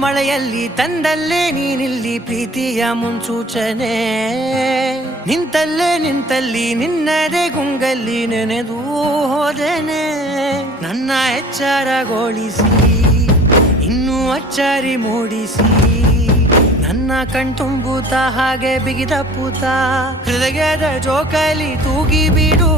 ಮಳೆಯಲ್ಲಿ ತಂದಲ್ಲೇ ನೀನಿಲ್ಲಿ ಪ್ರೀತಿಯ ಮುನ್ಸೂಚನೆ ನಿಂತಲ್ಲಿ ನಿನ್ನದೇ ಗುಂಗಲ್ಲಿ ನೆನೆದು ಹೋದನೆ ನನ್ನ ಎಚ್ಚರಗೊಳಿಸಿ ಇನ್ನೂ ಅಚ್ಚರಿ ಮೂಡಿಸಿ ನನ್ನ ಕಣ್ತುಂಬುತ್ತ ಹಾಗೆ ಬಿಗಿದ ಪೂತ ಹೃದಯದ ಜೋಕಾಲಿ ತೂಗಿ ಬಿಡು